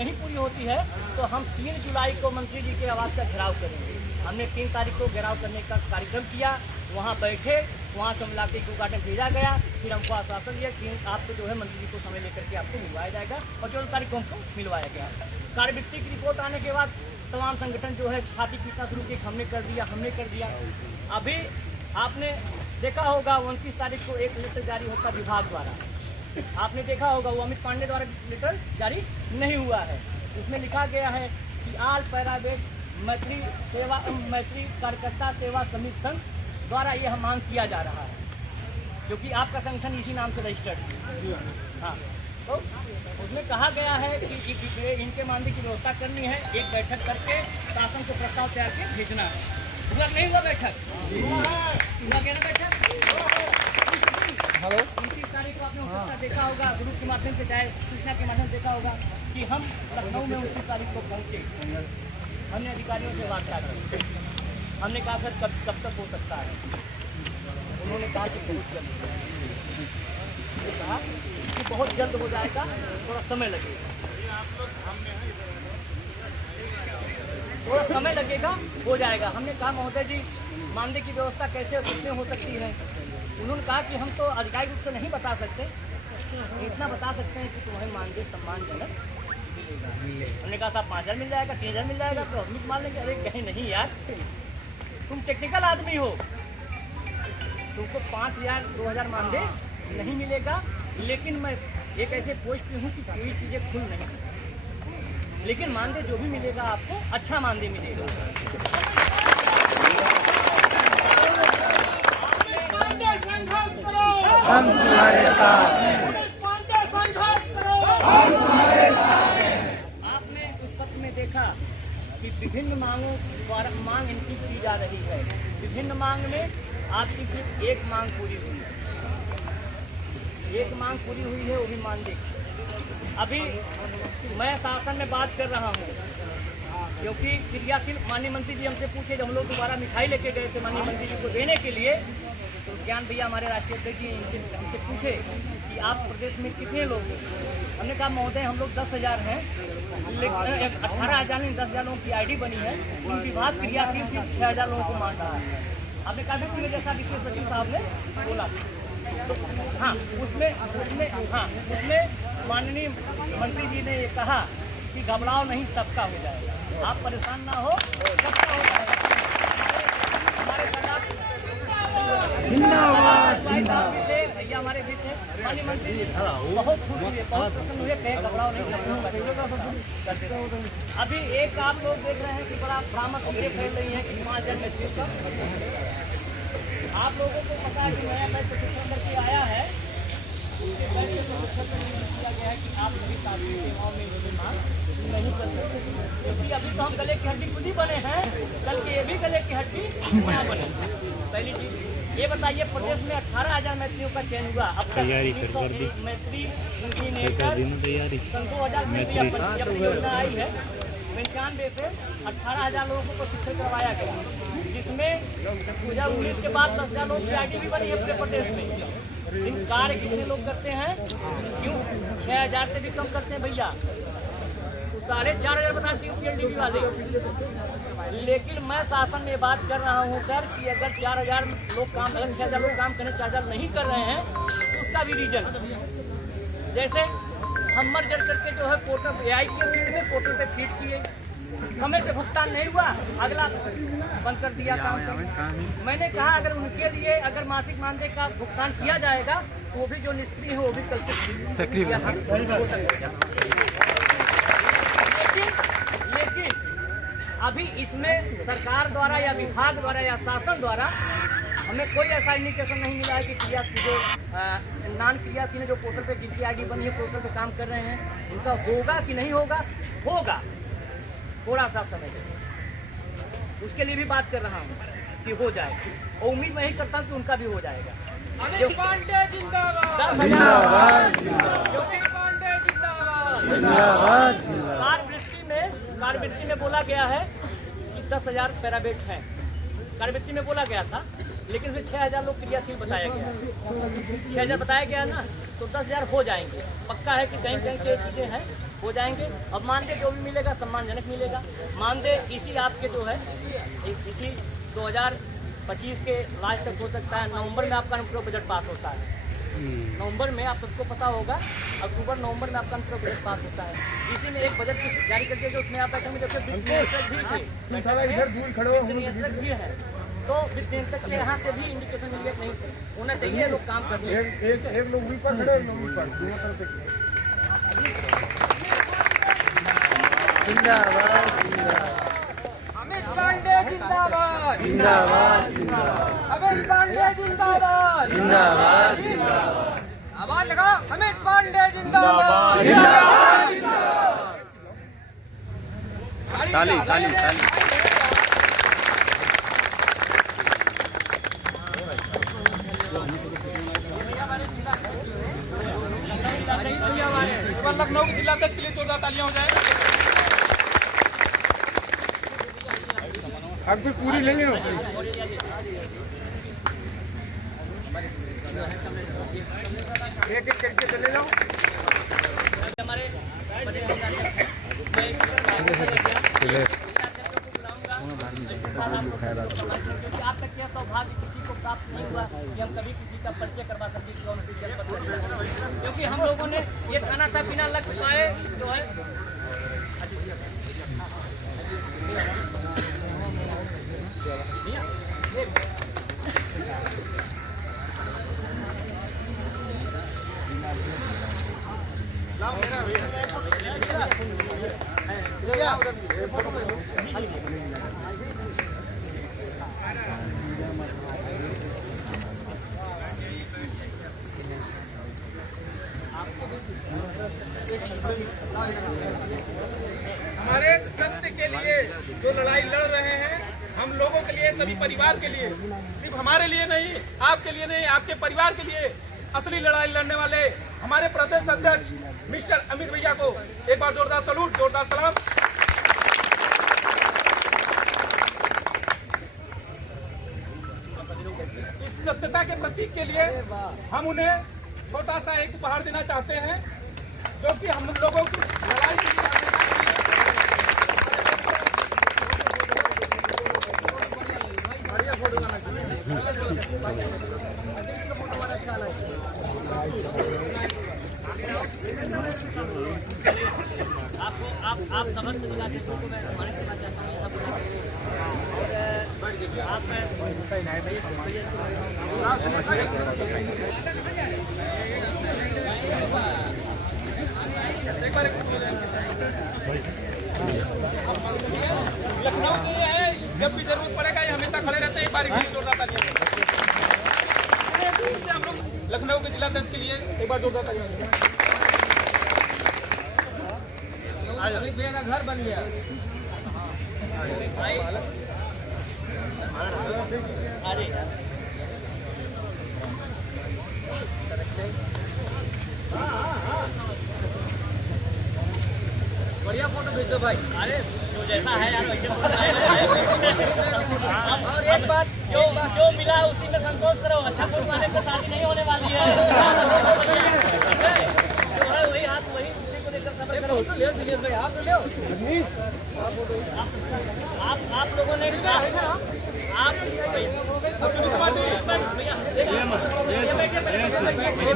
नहीं पूरी होती है तो हम 3 जुलाई को मंत्री जी के आवास का घेराव करेंगे। हमने 3 तारीख को घेराव करने का कार्यक्रम किया, वहाँ बैठे, वहाँ से मिला के उद्घाटन भेजा गया। फिर हमको आश्वासन दिया कि आपको जो है मंत्री जी को समय लेकर के आपको मिलवाया जाएगा और 14 तारीख को हमको मिलवाया गया। कार्यवृत्ति की रिपोर्ट आने के बाद तमाम संगठन जो है छाती पीटना शुरू किया, हमने कर दिया। अभी आपने देखा होगा 29 तारीख को एक लेटर जारी होता विभाग द्वारा, आपने देखा होगा वो अमित पांडे द्वारा लेटर जारी नहीं हुआ है। उसमें लिखा गया है कि आल प्राइवेट मैत्री कार्यकर्ता सेवा समिति संघ द्वारा यह मांग किया जा रहा है, क्योंकि आपका संगठन इसी नाम से रजिस्टर्ड है। हाँ, तो उसमें कहा गया है कि इनके मानदेय की व्यवस्था करनी है, एक बैठक करके शासन को प्रस्ताव तैयार के भेजना है। पूरा नहीं हुआ बैठक, पूरा क्या बैठक। हेलो, 29 तारीख को आपने उसका देखा होगा, ग्रुप के माध्यम से चाहे सूचना के माध्यम से देखा होगा कि हम लखनऊ में 29 तारीख को पहुँचे, हमने अधिकारियों से वार्ता की। हमने कहा सर कब तक हो सकता है, उन्होंने कहा कि बहुत जल्द, कहा कि बहुत जल्द हो जाएगा, थोड़ा समय लगेगा, थोड़ा समय लगेगा, हो जाएगा। हमने कहा महोदय जी मानदेय की व्यवस्था कैसे कितने हो सकती है। उन्होंने कहा कि हम तो आधिकारिक रूप से नहीं बता सकते, इतना बता सकते हैं कि तुम्हें मानदेय सम्मानजनक मिलेगा। हमने कहा साहब 5000 मिल जाएगा, 3000 मिल जाएगा, तो हम मान लेंगे। अरे कहीं नहीं यार, तुम टेक्निकल आदमी हो, तुमको 5000 2000 मानदेय नहीं मिलेगा। लेकिन मैं एक ऐसे पोस्ट पे हूँ कि कोई चीज़ें खुल नहीं, लेकिन मानदेय जो भी मिलेगा आपको अच्छा मानदेय मिलेगा। हम तुम्हारे साथ हैं। आपने उस पत्र में देखा कि विभिन्न मांगों द्वारा मांग इनकी की जा रही है। विभिन्न मांग में आपकी सिर्फ एक मांग पूरी हुई है, एक मांग पूरी हुई है, वो भी मानदेय। अभी मैं शासन में बात कर रहा हूँ, क्योंकि क्रियाशील माननीय मंत्री जी हमसे पूछे, जब हम लोग दोबारा मिठाई लेके गए थे माननीय मंत्री जी को देने के लिए, तो ज्ञान भैया हमारे राष्ट्रीय अध्यक्ष जी हमसे पूछे कि आप प्रदेश में कितने लोग हैं। हमने कहा महोदय हम लोग 10,000 हैं, लेकिन 18,000 में 10,000 लोगों की ID बनी है, उन विभाग क्रियाशील सिर्फ 6,000 लोगों को मान रहा है। आपने कहा भी जैसा विशेष सचिव साहब ने बोला, तो हाँ उसमें माननीय मंत्री जी ने ये कहा कि घबराओ नहीं, सबका हो जाएगा, आप परेशान ना हो, सबका हो जाएगा। हमारे सरकार भैया हमारे बीच है, माननीय मंत्री जी बहुत खुश हुए, बहुत प्रसन्न हुए, कहे घबराओ नहीं, अभी एक आप लोग देख रहे हैं कि बड़ा भ्रामक चीजें फैल रही है कि 5 जन में आप लोगों को पता है कि नया बैच प्रशिक्षण करके आया है, उसके बैच से प्रशिक्षण किया गया है कि आप सभी शासकीय सेवाओं में ये मांग नहीं कर सकते, क्योंकि अभी तो हम गले की हड्डी खुद ही बने हैं, कल के ये भी गले की हड्डी ना बने। पहली चीज ये बताइए, प्रदेश में 18,000 मैत्रियों का चयन हुआ अब तक, मैत्री सन 2000 में योजना आई है, 95 से 18,000 लोगों को शिक्षित करवाया गया, जिसमें 2019 के बाद 10,000 लोग की ID भी बनी है पूरे प्रदेश में। इन कार्य कितने लोग करते हैं, क्यों 6,000 से भी कम करते हैं भैया, तो 4,500 बताते हैं PLDB वाले। लेकिन मैं शासन में बात कर रहा हूँ सर कि अगर 4,000 लोग काम, अगर 6,000 लोग काम करें, 4,000 नहीं कर रहे हैं, तो उसका भी रीजन, जैसे हम मर्जर करके जो है पोर्टल AI के फील्ड में पोर्टल पे फीड किए, समय से भुगतान नहीं हुआ, अगला बंद कर दिया काम। मैंने कहा अगर उनके लिए अगर मासिक मानदेय का भुगतान किया जाएगा तो वो भी जो निष्क्रिय है वो भी कल से सक्रिय हो सकता। लेकिन अभी इसमें सरकार द्वारा या विभाग द्वारा या शासन द्वारा हमें कोई ऐसा इंडिकेशन नहीं मिला है कि क्रियाशील जो नॉन क्रियाशील जो पोर्टल पे जिनकी ID बनी है, पोर्टल पे काम कर रहे हैं, उनका होगा कि नहीं होगा, होगा, थोड़ा सा समय दें, उसके लिए भी बात कर रहा हूँ कि हो जाए, और उम्मीद मैं ही करता हूँ कि उनका भी हो जाएगा। अमित पांडे जिंदाबाद, कार्यवृत्ति में बोला गया है कि 10,000 पैराबेट हैं, कार्यवृत्ति में बोला गया था, लेकिन फिर 6,000 लोग क्रियाशील बताया गया, 6,000 बताया गया ना, तो 10,000 हो जाएंगे। पक्का है कि कहीं कहीं से चीज़ें हैं हो जाएंगे। अब मानदेय जो भी मिलेगा सम्मानजनक मिलेगा। मानदेय इसी आपके जो है इसी 2025 के लास्ट तक हो सकता है। नवंबर में आपका अनुपूरक बजट पास होता है। नवंबर में आप सबको पता होगा, अक्टूबर नवंबर में आपका अनुपूरक बजट पास होता है। इसी में एक बजट जारी करके जो उसमें आप बैठक में जब वित्त नियंत्रक भी थे, वित्त नियंत्रक भी है, तो वित्त नियंत्रक के यहाँ से भी इंडिकेशन मिल नहीं होना चाहिए। लोग काम करते हैं। एक लोग ऊपर खड़े हैं, लोग ऊपर दोनों तरफ से। अमित पांडे जिंदाबाद, जिंदाबाद अमित पांडे जिंदाबाद, जिंदाबाद आवाज लगाओ, अमित पांडे जिंदाबाद। ताली ताली ताली। लखनऊ के जिला अध्यक्ष के लिए 14 तालियां हो जाए। अब फिर पूरी ले लो। एक एक करके चले जाओ। हमारे आप तक यह सौभाग्य किसी को प्राप्त नहीं हुआ कि हम कभी किसी का परिचय करवा सके कौन सी जनपद, क्योंकि हम लोगों ने ये ठाना था बिना लक्ष्य पाए जो है हमारे सत्य के लिए जो लड़ाई लड़ रहे हैं, हम लोगों के लिए, सभी परिवार के लिए, सिर्फ हमारे लिए नहीं, आपके लिए नहीं, आपके परिवार के लिए असली लड़ाई लड़ने वाले हमारे प्रदेश अध्यक्ष मिस्टर अमित भैया को एक बार जोरदार सलूट, जोरदार सलाम। इस सत्यता के प्रतीक के लिए हम उन्हें छोटा सा एक उपहार देना चाहते हैं, जो कि हम लोगों की लड़ाई की आप समझ से मिला के तो मैं हमारे कहना चाहता हूँ और आप लखनऊ से ये है, जब भी जरूरत पड़ेगा ये हमेशा खड़े रहते हैं। एक बार जोरदार तालियां हम लोग लखनऊ के जिला अध्यक्ष के लिए एक बार जोरदार तालियां। अमित भैया का घर बन गया। अरे बढ़िया फोटो भेज दो भाई। अरे जो जैसा है यार वैसे और एक बात, जो मिला उसी में संतोष करो। अच्छा कुछ वाले को शादी नहीं होने वाली है। जो है वही हाथ वही उसी को लेकर सफर करो। फोटो ले दिनेश भाई, आप तो ले आप लोगों ने आप भैया